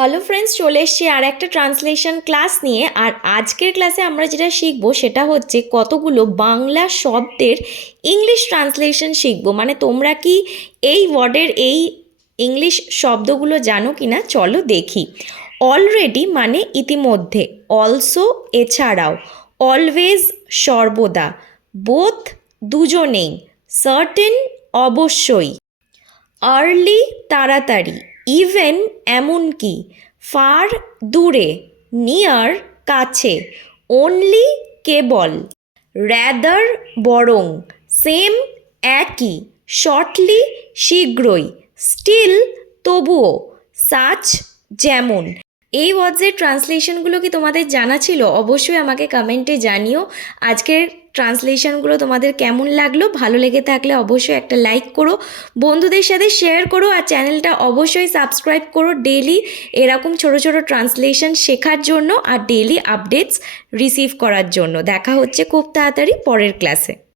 Hello friends, চলে এসছি আর একটা ট্রান্সলেশন ক্লাস নিয়ে। আর আজকের ক্লাসে আমরা যেটা শিখবো সেটা হচ্ছে কতগুলো বাংলা শব্দের ইংলিশ ট্রান্সলেশন শিখবো। মানে তোমরা কি এই ওয়ার্ডের এই ইংলিশ শব্দগুলো জানো কি না, চলো দেখি। অলরেডি মানে ইতিমধ্যে, অলসো এছাড়াও, অলওয়েজ সর্বদা, বোথ দুজনেই, সার্টেন অবশ্যই, আর্লি তাড়াতাড়ি, ইভেন এমনকি, ফার দূরে, নিয়ার কাছে, অনলি কেবল, র্যাদার বরং, সেম একই, শর্টলি শীঘ্রই, স্টিল তবুও, সাচ যেমন। এই ওয়ার্ডসের ট্রান্সলেশনগুলো কি তোমাদের জানা ছিল? অবশ্যই আমাকে কমেন্টে জানিও। আজকের ট্রান্সলেশনগুলো তোমাদের কেমন লাগলো? ভালো লেগে থাকলে অবশ্যই একটা লাইক করো, বন্ধুদের সাথে শেয়ার করো, আর চ্যানেলটা অবশ্যই সাবস্ক্রাইব করো ডেইলি এরকম ছোট ছোট ট্রান্সলেশন শেখার জন্য আর ডেইলি আপডেটস রিসিভ করার জন্য। দেখা হচ্ছে খুব তাড়াতাড়ি পরের ক্লাসে।